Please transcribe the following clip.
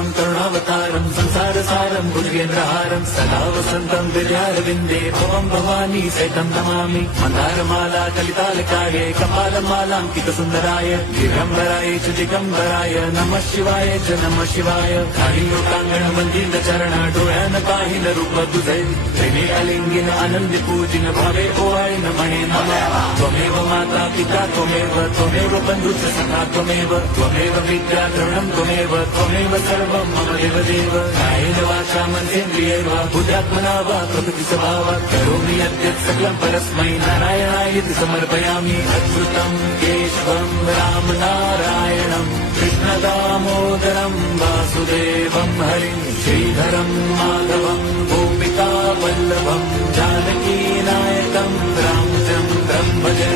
साकारं करुणावतारं संसारसारं भुजगेन्द्रहारं सदा वसन्तं विद्यारविन्दे भवं भवानी सहितं नमामि। मन्दारमाला कलितालकाये कपालमालाङ्कितसुन्दराय दिगम्बराय च दिगम्बराय नमः शिवाय च नमः शिवाय। खाली लोकांगण मंदिर चरण डोळ्यान पाहिन रूप तुझे प्रेमे अलिंगिन आनंद पूजिन भावे ओवाळीन म्हणे नमः। त्वमेव माता पिता त्वमेव बंधुश्च सखा त्वमेव विद्या द्रविणं त्वमेव सर्वं मम देवदेव। कायेन वाचा मनसेन्द्रियैर्वा बुद्ध्यात्मना वा प्रकृति स्वभावात् करोमि यद्यत् सकलं परस्मै नारायणायेति समर्पयामि। अच्युतं केशवं राम नारायणं कृष्णदामोदरं वासुदेवं हरिं श्रीधरं माधवं गोपिका वल्लभं जानकी नायकं रामचन्द्रं भजे।